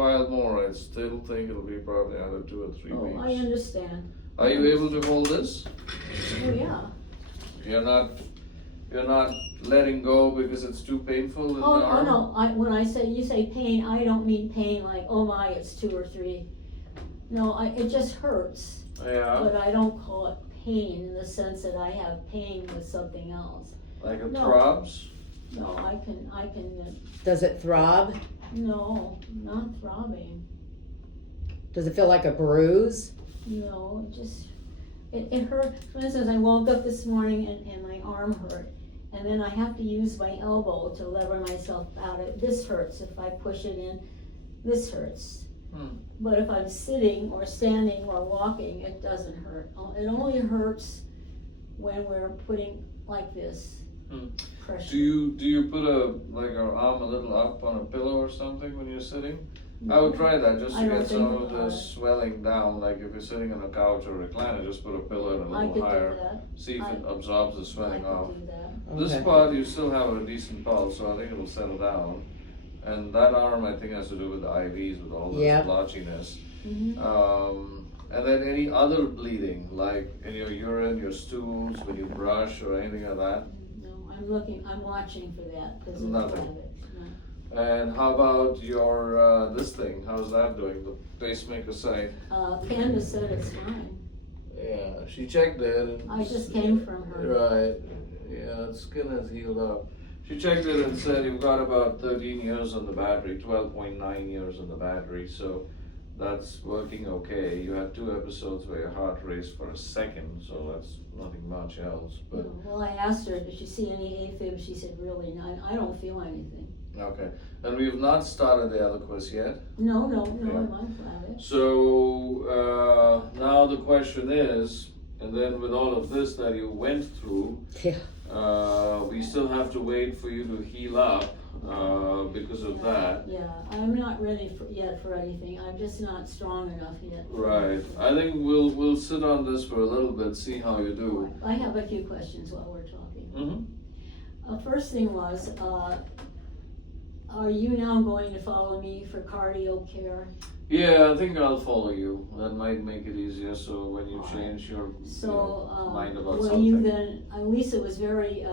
while more. I still think it'll be probably another 2 or 3 weeks. Oh, I understand. Are you able to hold this? Oh, yeah. You're not letting go because it's too painful in Oh, the arm? no, when you say pain, I don't mean pain like, oh my, it's 2 or 3. No, it just hurts. Yeah. But I don't call it pain in the sense that I have pain with something else. Like it No. throbs? No, I can, Does it throb? no, not throbbing. Does it feel like a bruise? No, it hurt. For instance, I woke up this morning and my arm hurt. And then I have to use my elbow to lever myself out. This hurts. If I push it in, this hurts. But if I'm sitting or standing or walking, it doesn't hurt. It only hurts when we're putting like this pressure. Do you put your arm a little up on a pillow or something when you're sitting? I would try that just I to don't get some think of the swelling down. Like if you're sitting on a couch or recliner, just put a pillow in a I little could higher. do that. See if it absorbs the I swelling off. could do that. This Okay. part you still have a decent pulse, so I think it'll settle down. And that arm I think has to do with the IVs, with all this Yep. blotchiness. Mm-hmm. And then any other bleeding, like in your urine, your stools, when you brush or anything like that? No, I'm watching for that because it's Nothing. rabbit. And how about your, this thing, how's that doing, the pacemaker site? Candace said it's fine. Yeah, she checked it. And I just came from her. Right, yeah, the skin has healed up. She checked it and said you've got about 13 years on the battery, 12.9 years on the battery, so that's working okay. You had 2 episodes where your heart raced for a second, so that's nothing much else. But Well, I asked her, did she see any AFib? She said, really, no, I don't feel anything. okay, and we've not started the Eliquis yet. No, Yeah. I'm flat. So now the question is, and then with all of this that you went through, we still have to wait for you to heal up because of that. Yeah, I'm not ready yet for anything. I'm just not strong enough yet. Right. I think we'll sit on this for a little bit, see how you do. I have a few questions while we're talking. Mm-hmm. First thing was, are you now going to follow me for cardio care? Yeah, I think I'll follow you. That might make it easier. So when you Alright. change your mind about will something. you then? Lisa was very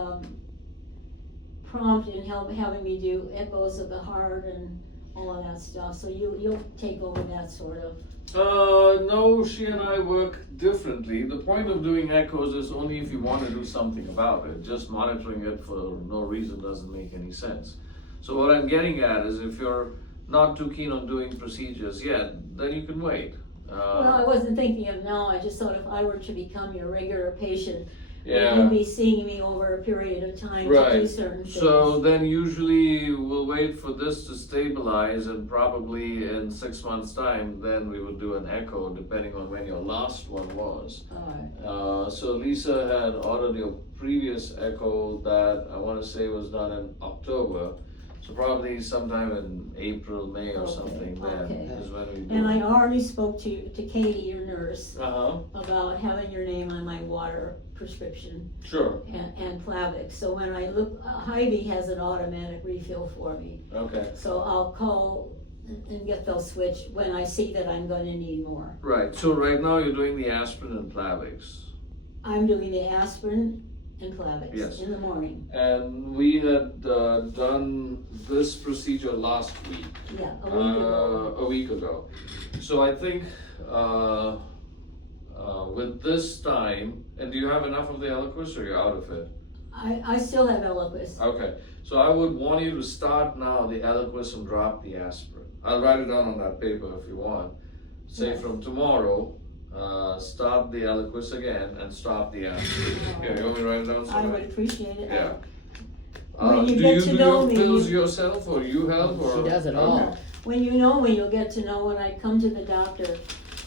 prompt in having me do echoes of the heart and all of that stuff. So you'll take over that sort of. No, she and I work differently. The point of doing echoes is only if you want to do something about it. Just monitoring it for no reason doesn't make any sense. So what I'm getting at is if you're not too keen on doing procedures yet, then you can wait. Well, I wasn't thinking of now. I just thought if I were to become your regular patient, Yeah. you'd be seeing me over a period of time to Right. do certain things. So then usually we'll wait for this to stabilize, and probably in 6 months' time, then we would do an echo depending on when your last one was. All right. So Lisa had ordered your previous echo that I want to say was done in October. So probably sometime in April, May or Okay, something then okay. is when we do And I it. already spoke to Katie, your nurse, Uh-huh, about having your name on my water prescription sure, and Plavix. So when I look, Hy-Vee has an automatic refill for me. okay. So I'll call and get those switched when I see that I'm gonna need more. Right, so right now you're doing the aspirin and Plavix. I'm doing the aspirin and Plavix Yes. in the morning. And we had done this procedure last week. Yeah, a week ago. A week ago. So I think with this time, and do you have enough of the Eliquis or you're out of it? I still have Eliquis. Okay, so I would want you to start now the Eliquis and drop the aspirin. I'll write it down on that paper if you want. Say Yes. from tomorrow, start the Eliquis again and stop the aspirin. Here, you want me to write it down I somewhere? would appreciate it. Yeah. When you do get you to do know your me, pills you- yourself or you help or? She does it all. Okay. When you know me, you'll get to know when I come to the doctor,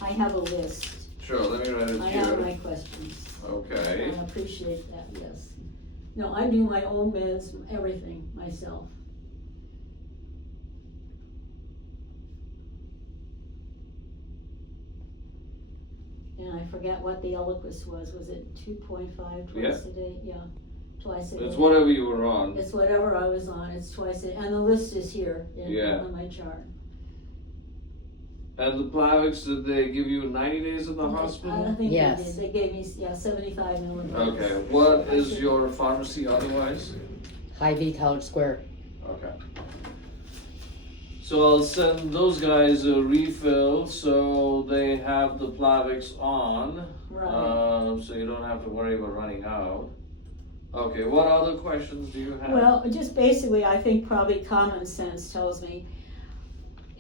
I have a list. Sure, let me write it I have my here. questions. Okay. I appreciate that, yes. No, I do my own meds, everything myself. And I forget what the Eliquis was it 2.5 twice a day? Yeah, twice a day. It's whatever you were on. It's whatever I was on, it's twice a day, and the list is here Yeah. on my chart. And the Plavix, did they give you 90 days at the I hospital? think Yes. they gave me, 75 milligrams. Okay, what is your pharmacy otherwise? Hy-Vee College Square. Okay. So I'll send those guys a refill so they have the Plavix on. Right. So you don't have to worry about running out. Okay, what other questions do you have? Well, just basically, I think probably common sense tells me,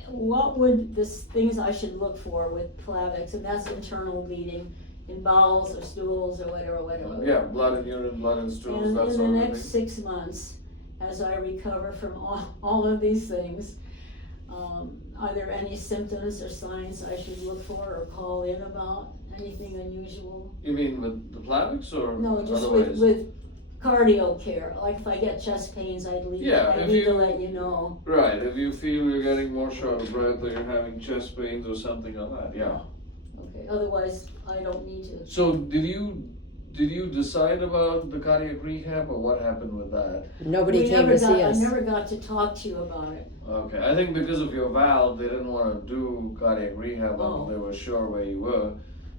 what would this things I should look for with Plavix, and that's internal bleeding in bowels or stools or whatever. Yeah, blood and urine, blood and stools, And that in the sort of next thing. 6 months, as I recover from all of these things, are there any symptoms or signs I should look for or call in about? Anything unusual? You mean with the Plavix or No, just otherwise? with cardio care. Like if I get chest pains, I Yeah, if need to you- let you know. Right, if you feel you're getting more short of breath or you're having chest pains or something like that, yeah. Okay, otherwise I don't need to. So did you decide about the cardiac rehab or what happened with that? Nobody We came never to see got- us. I never got to talk to you about it. Okay, I think because of your valve, they didn't want to do cardiac rehab until Oh. they were sure where you were.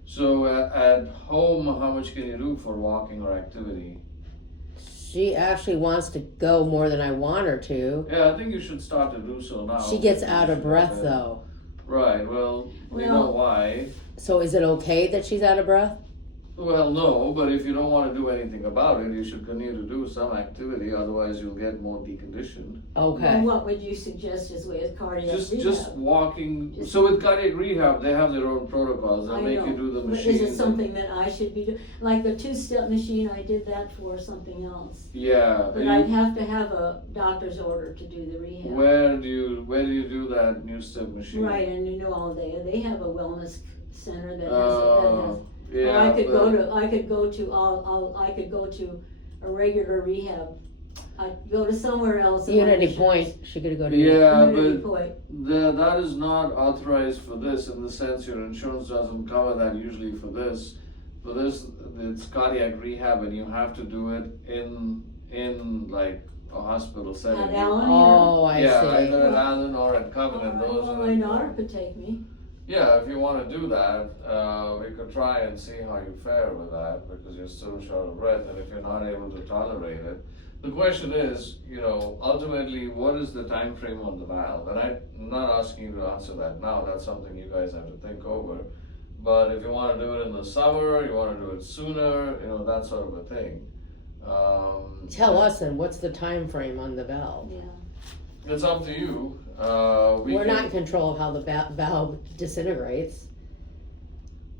So at home, how much can you do for walking or activity? She actually wants to go more than I want her to. Yeah, I think you should start to do so now. She gets out of breath Yeah. though. Right, well, we Well- know why. So is it okay that she's out of breath? Well, no, but if you don't want to do anything about it, you should continue to do some activity, otherwise you'll get more deconditioned. Okay. And what would you suggest as way of cardiac Just rehab? walking. Just- So with cardiac rehab, they have their own protocols. They'll I make know. you do the But machines. is it and- something that I should be doing? Like the 2-step machine, I did that for something else. Yeah. But you- I'd have to have a doctor's order to do the rehab. Where do you do that new step machine? Right, and you know all day, they have a wellness center that has, Oh, or yeah. I could but- I could go to a regular rehab. I'd go to somewhere else. and my Unity insurance- Point. She could go to. Yeah, Unity but Point. that is not authorized for this in the sense your insurance doesn't cover that usually for this. For this, it's cardiac rehab and you have to do it in like a hospital setting. At Allen, Oh, I yeah, see. either at Allen or at Covenant. Alright, Those well, are my the- daughter could take me. Yeah, if you want to do that, we could try and see how you fare with that because you're still short of breath, and if you're not able to tolerate it, the question is, ultimately, what is the time frame on the valve? And I'm not asking you to answer that now. That's something you guys have to think over. But if you want to do it in the summer, you want to do it sooner, that sort of a thing. Tell us then, what's the time frame on the valve? Yeah. It's up to you. We're not in control of how the valve disintegrates.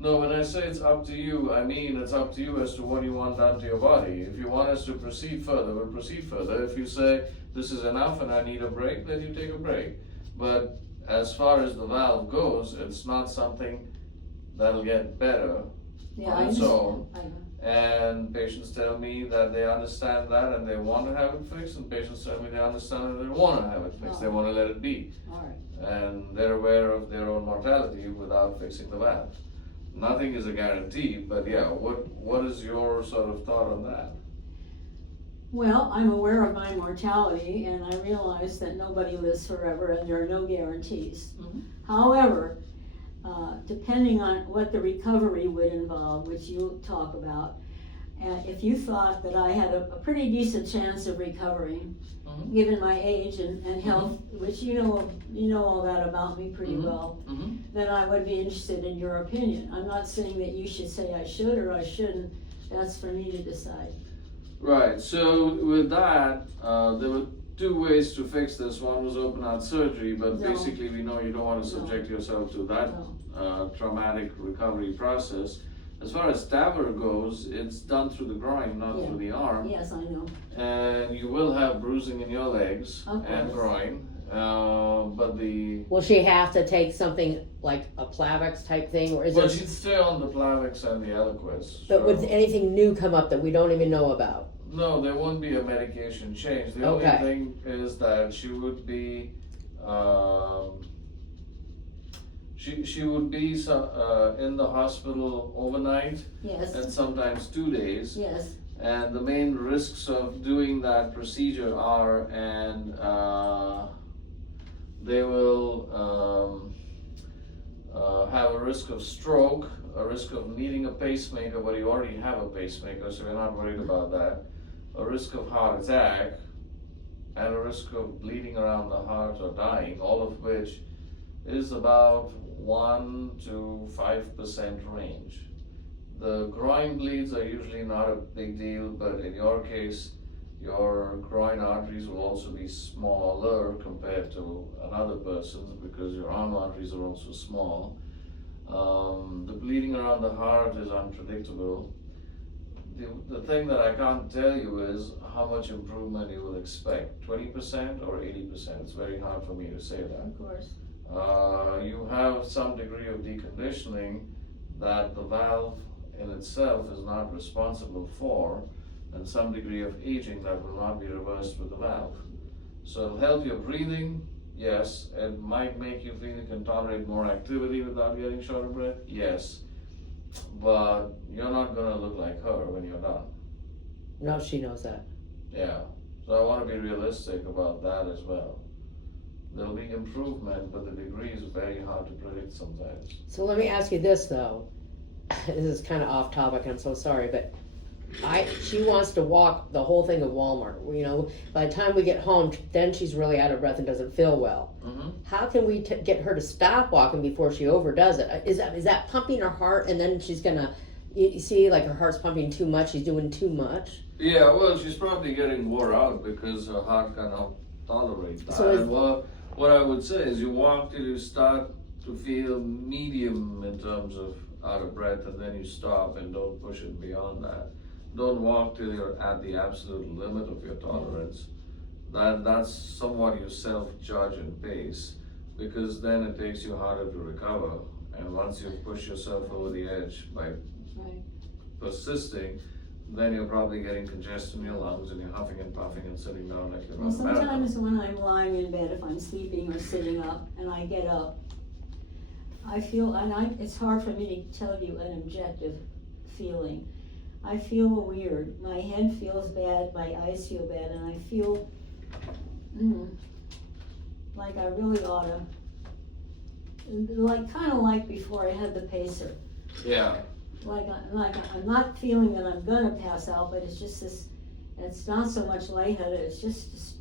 No, when I say it's up to you, I mean it's up to you as to what you want done to your body. If you want us to proceed further, we'll proceed further. If you say this is enough and I need a break, then you take a break. But as far as the valve goes, it's not something that'll get better Yeah, on I its understand. own. I know. And patients tell me that they understand that and they want to have it fixed, and patients tell me they understand and they want to have it fixed. They want to let it be. All right. And they're aware of their own mortality without fixing the valve. Nothing is a guarantee, but yeah, what is your sort of thought on that? Well, I'm aware of my mortality, and I realize that nobody lives forever, and there are no guarantees. Mhm. However, depending on what the recovery would involve, which you talk about, and if you thought that I had a pretty decent chance of recovering, Mhm. given my age and health, which you know all that about me pretty Mhm. well, Mm-hmm. then I would be interested in your opinion. I'm not saying that you should say I should or I shouldn't. That's for me to decide. Right, so with that, there were two ways to fix this. One was open heart surgery, but No. basically we know you don't want to No. subject yourself to that No. traumatic recovery process. As far as TAVR goes, it's done through the groin, not Yeah. through the arm. Yes, I know. And you will have bruising in your legs Of and course. groin. But the Will she have to take something like a Plavix type thing, or is but it? she'd stay on the Plavix and the Eliquis. But would so- anything new come up that we don't even know about? No, there won't be a medication change. The Okay. only thing is that she would be, she would be in the hospital overnight Yes, and sometimes 2 days. yes. And the main risks of doing that procedure are, have a risk of stroke, a risk of needing a pacemaker, but you already have a pacemaker, so you're not worried about that. A risk of heart attack, and a risk of bleeding around the heart or dying, all of which is about 1 to 5% range. The groin bleeds are usually not a big deal, but in your case, your groin arteries will also be smaller compared to another person's because your arm arteries are also small. The bleeding around the heart is unpredictable. The thing that I can't tell you is how much improvement you will expect, 20% or 80%. It's very hard for me to say that. Of course. You have some degree of deconditioning that the valve in itself is not responsible for, and some degree of aging that will not be reversed with the valve. So it'll help your breathing, yes. It might make you feel you can tolerate more activity without getting short of breath, yes. But you're not gonna look like her when you're done. No, she knows that. Yeah, so I wanna be realistic about that as well. There'll be improvement, but the degree is very hard to predict sometimes. So let me ask you this though. This is kind of off topic, I'm so sorry, but she wants to walk the whole thing of Walmart. You know, by the time we get home, then she's really out of breath and doesn't feel well. Mm-hmm. How can we get her to stop walking before she overdoes it? Is that pumping her heart, and then she's gonna, you see, like her heart's pumping too much, she's doing too much? Yeah, well, she's probably getting wore out because her heart cannot tolerate that. So and what I would say is you walk till you start to feel medium in terms of out of breath, and then you stop and don't push it beyond that. Don't walk till you're at the absolute limit of your tolerance. That's somewhat you self-judge and pace, because then it takes you harder to recover. And once you push yourself over the edge by persisting, then you're probably getting congestion in your lungs and you're huffing and puffing and sitting down like you're Well, on a marathon. sometimes when I'm lying in bed, if I'm sleeping or sitting up, and I get up, I feel, it's hard for me to tell you an objective feeling. I feel weird. My head feels bad, my eyes feel bad, and I feel like I really ought to, kind of like before I had the pacer. Yeah. Like I'm not feeling that I'm gonna pass out, but it's just this, it's not so much lightheaded, it's just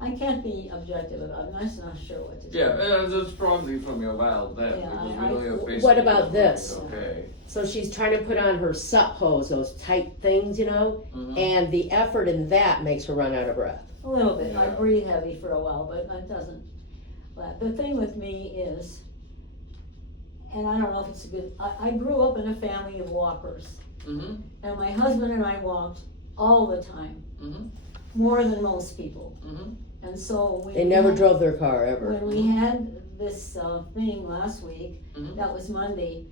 I can't be objective about it. I'm just not sure what to do. Yeah, and it's probably from your valve then, Yeah, because we know your patient. What about this? Okay. So she's trying to put on her sup hose, those tight things, you know, Mhm. and the effort in that makes her run out of breath. A little bit. I Yeah. breathe heavy for a while, but it doesn't. But the thing with me is, and I don't know if it's a good, I grew up in a family of walkers. Mm-hmm. And my husband and I walked all the time, Mm-hmm. more than most people. Mm-hmm. And so They never drove their car ever. When we had this thing last week, Mhm. that was Monday,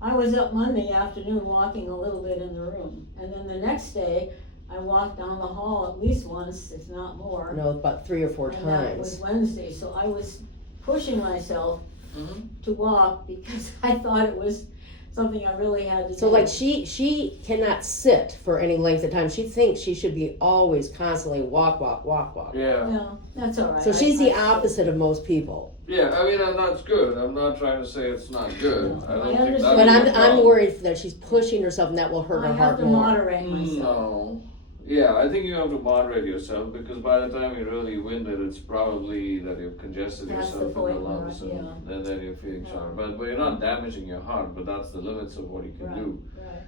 I was up Monday afternoon walking a little bit in the room. And then the next day, I walked down the hall at least once, if not more. No, about 3 or 4 And that was times. Wednesday, so I was pushing myself Mm-hmm. to walk because I thought it was something I really had to do. So like she cannot sit for any length of time. She thinks she should be always constantly walk. Yeah. Well, that's all right. So she's the opposite of most people. Yeah, I mean, and that's good. I'm not trying to say it's not good. No, I don't I think understand. But that's I'm worried that she's pushing herself and that will hurt I her have heart to more. moderate myself. No. Yeah, I think you have to moderate yourself, because by the time you're really winded, it's probably that you've congested That's the yourself in the point, lungs, right, and then you're feeling Yeah. short. But you're not damaging your heart, but that's the limits of what you can Right. do. Right.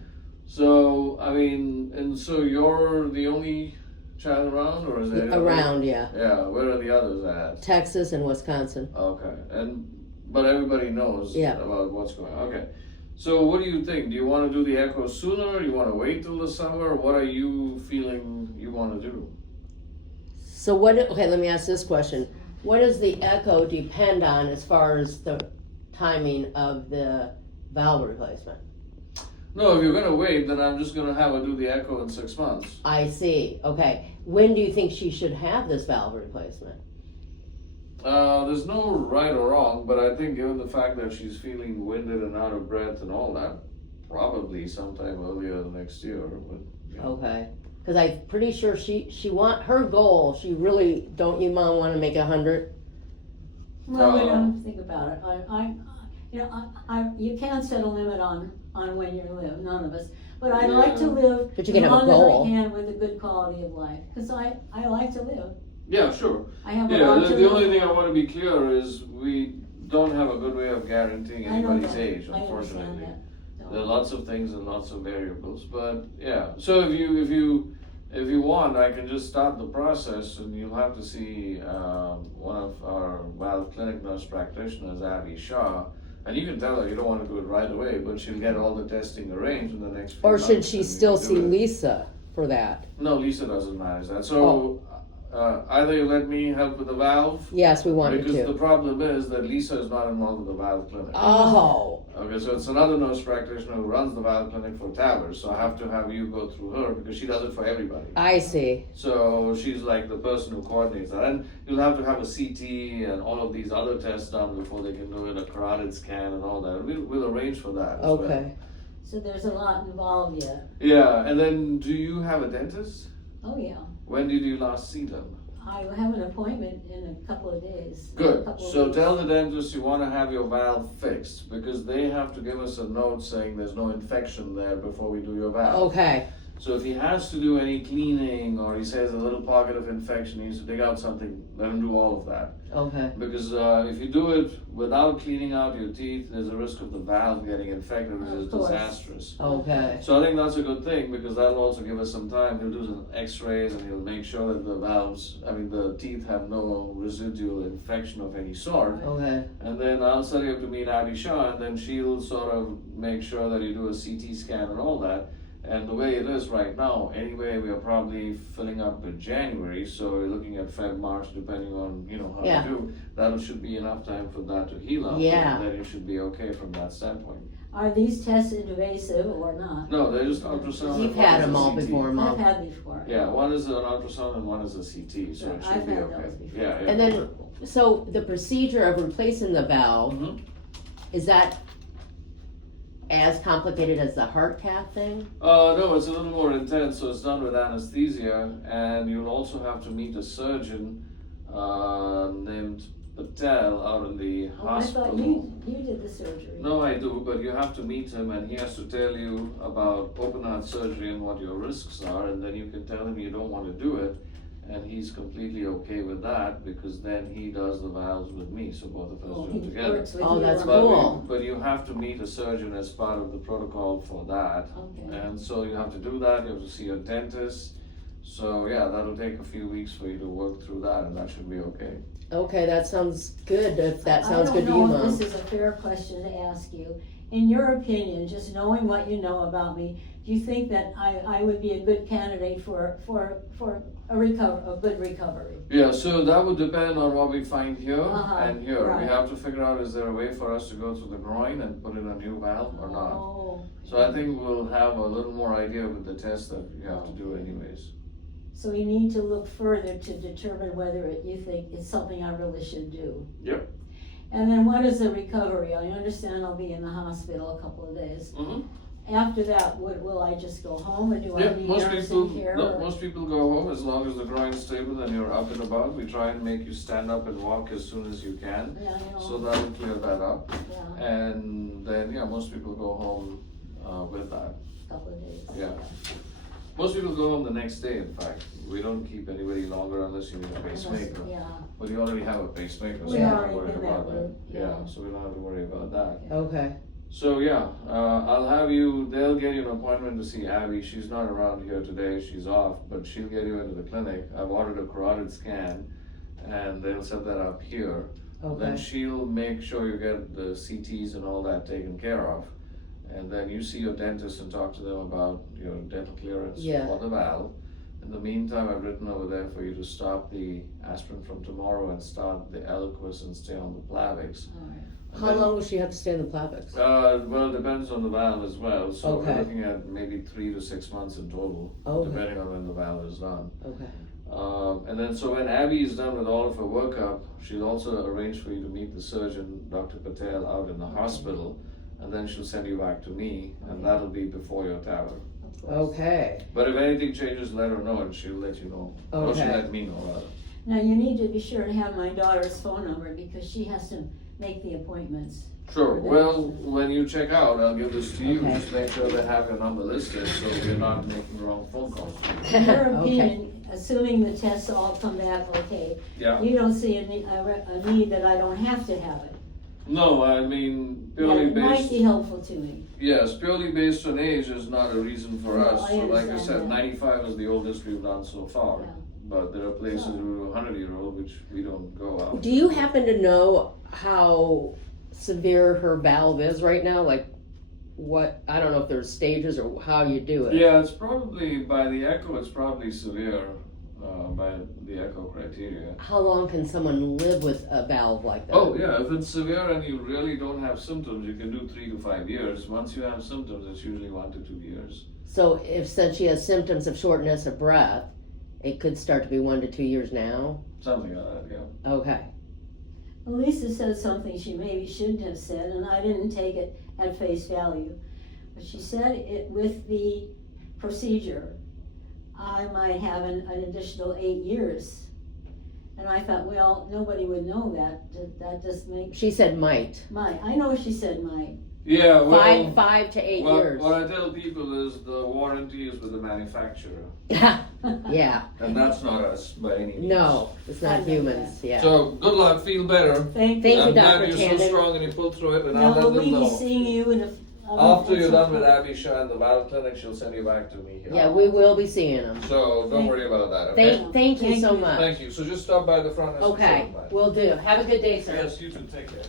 So, I mean, and so you're the only child around, or is there anybody? Around, yeah. Yeah, where are the others at? Texas and Wisconsin. Okay, but everybody knows Yeah. about what's going on. Okay, so what do you think? Do you want to do the echo sooner? Do you want to wait till the summer? What are you feeling you want to do? So okay, let me ask this question. What does the echo depend on as far as the timing of the valve replacement? No, if you're gonna wait, then I'm just gonna have her do the echo in 6 months. I see. Okay. When do you think she should have this valve replacement? There's no right or wrong, but I think given the fact that she's feeling winded and out of breath and all that, probably sometime earlier next year. But, yeah. Okay. Because I'm pretty sure she her goal, she really, don't you, Mom, want to make 100? Well, we Uh, don't think about it. You know, you can't set a limit on when you live, none of us. But I'd like to live But as you can have a long as goal. I can with a good quality of life, because I like to live. Yeah, sure. I have a Yeah, lot to the live only thing I for. want to be clear is we don't have a good way of guaranteeing I know anybody's that. age, I understand unfortunately. that. So- There are lots of things and lots of variables, but yeah. So if you want, I can just start the process, and you'll have to see one of our valve clinic nurse practitioners, Abby Shaw, and you can tell her you don't want to do it right away, but she'll get all the testing arranged in the next few Or months. should she and we still can do see it. Lisa for that? No, Lisa doesn't manage that. So either you let me help with the valve. Yes, we wanted Because to. the problem is that Lisa is not involved with the valve clinic. Oh, Okay, so it's another nurse practitioner who runs the valve clinic for Towers, so I have to have you go through her because she does it for everybody. I see. So she's like the person who coordinates that. And you'll have to have a CT and all of these other tests done before they can do it, a carotid scan and all that. We'll arrange for that. as well. Okay. So there's a lot involved yet. Yeah, and then do you have a dentist? Oh, yeah. When did you last see them? I have an appointment in a couple of days. a Good. couple of So weeks. tell the dentist you want to have your valve fixed because they have to give us a note saying there's no infection there before we do your valve. Okay. So if he has to do any cleaning or he says a little pocket of infection, he needs to dig out something, let him do all of that. Okay. Because if you do it without cleaning out your teeth, there's a risk of the valve getting infected, which is Of course. disastrous. Okay. So I think that's a good thing because that'll also give us some time. He'll do some x-rays and he'll make sure that the teeth have no residual infection of any sort. Okay. And then I'll set you up to meet Abby Shaw, and then she'll sort of make sure that you do a CT scan and all that. And the way it is right now, anyway, we are probably filling up in January, so we're looking at Feb, March, depending on, how Yeah. you do. That should be enough time for that to heal up. Yeah. And then you should be okay from that standpoint. Are these tests invasive or not? No, they're just ultrasound. You've and one had is them a all CT. before, I've Mom. had before. Yeah, one is an ultrasound and one is a CT, so Yeah, it should I've be had okay. those before. Yeah, yeah. And then, so the procedure of replacing the valve, Mhm. is that as complicated as the heart cath thing? No, it's a little more intense, so it's done with anesthesia, and you'll also have to meet a surgeon named Patel out in the Oh, I hospital. thought you did the surgery. No, I do, but you have to meet him, and he has to tell you about open heart surgery and what your risks are, and then you can tell him you don't want to do it, and he's completely okay with that because then he does the valves with me, so both of us Oh, do he it together. works with Oh, you that's on- But, cool. but you have to meet a surgeon as part of the protocol for that. Okay. And so you have to do that, you have to see a dentist. So yeah, that'll take a few weeks for you to work through that and that should be okay. Okay, that sounds good, if that sounds good to you, I don't know if Mom. this is a fair question to ask you. In your opinion, just knowing what you know about me, do you think that I would be a good candidate for a good recovery? Yeah, so that would depend on what we find here Uh-huh, and here. We right. have to figure out is there a way for us to go through the groin and put in a new valve or not. Oh. So I think we'll have a little more idea with the test that you have to do anyways. So we need to look further to determine whether you think it's something I really should do. Yep. And then what is the recovery? I understand I'll be in the hospital a couple of days. Mm-hmm. After that, will I just go home or do I Yeah, need most nursing people, care? no, or- most people go home as long as the groin's stable and you're up and about. We try and make you stand up and walk as soon as you can. Yeah, I know. So that'll clear that up. Yeah, And then, yeah, most people go home with that. a couple of days. Yeah. Most people go home the next day, in fact. We don't keep anybody longer unless you need a Unless- pacemaker. Yeah, But you already have a pacemaker, so We we're not already worried been about that that. route, Yeah, yeah. so we don't have to worry about that. Okay, So yeah, I'll have you, they'll get you an appointment to see Abby. She's not around here today, she's off, but she'll get you into the clinic. I've ordered a carotid scan and they'll set that up here. Then okay, she'll make sure you get the CTs and all that taken care of. And then you see your dentist and talk to them about your dental clearance Yeah. for the valve. In the meantime, I've written over there for you to stop the aspirin from tomorrow and start the Eliquis and stay on the Plavix. all right. And how then- long will she have to stay in the Plavix? Well, it depends on the valve as well, so we're Okay. looking at maybe 3 to 6 months in total, Okay. depending on when the valve is done. Okay, And then, so when Abby is done with all of her workup, she'll also arrange for you to meet the surgeon, Dr. Patel, out in the hospital, and then she'll send you back to me, and Okay. that'll be before your tower. Of course. okay, But if anything changes, let her know, and she'll let you know. Or she'll Okay. let me know, rather. Now, you need to be sure to have my daughter's phone number because she has to make the appointments. Sure, well, when you check out, I'll give this to you, Okay. just make sure they have your number listed, so we're not making the wrong phone calls. In your Okay. opinion, assuming the tests all come back okay, Yeah, you don't see a need that I don't have to have it. no, I mean, Yeah, purely it might based, be helpful to me. yes, purely based on age is not a reason for No, us. I So like I understand said, that. 95 is the oldest we've done so far. Yeah. But there are places So- who are 100-year-old, which we don't go out. Do you happen to know how severe her valve is right now? Like, what, I don't know if there's stages or how you do it. Yeah, it's probably, by the echo, it's probably severe, by the echo criteria. How long can someone live with a valve like that? Oh, yeah, if it's severe and you really don't have symptoms, you can do 3 to 5 years. Once you have symptoms, it's usually 1 to 2 years. So if, since she has symptoms of shortness of breath, it could start to be 1 to 2 years now? Something like that, yeah. Okay. Lisa said something she maybe shouldn't have said, and I didn't take it at face value. But she said it with the procedure, I might have an additional 8 years. And I thought, well, nobody would know that. That just makes, She said might. I know she said might. Yeah, well, Five to 8 what, years. what I tell people is the warranty is with the manufacturer. Yeah. And that's not us by any means. No, it's I not know humans. Yeah. So, good luck, feel better. Thank Thank you. you, I'm glad Dr. you're so Tandon. strong and you pulled through it, and Now, I'll will let we them be know. seeing you in a? After you're at done some with point? Abisha and the battle clinic, she'll send you back to me here. Yeah, we will be seeing them. So, don't Thank- worry about that, okay? Thank you Thank so you. much. Thank you. So just stop by the front. and say Okay, goodbye. will do. Have a good day, sir. Yes, you too. Take care.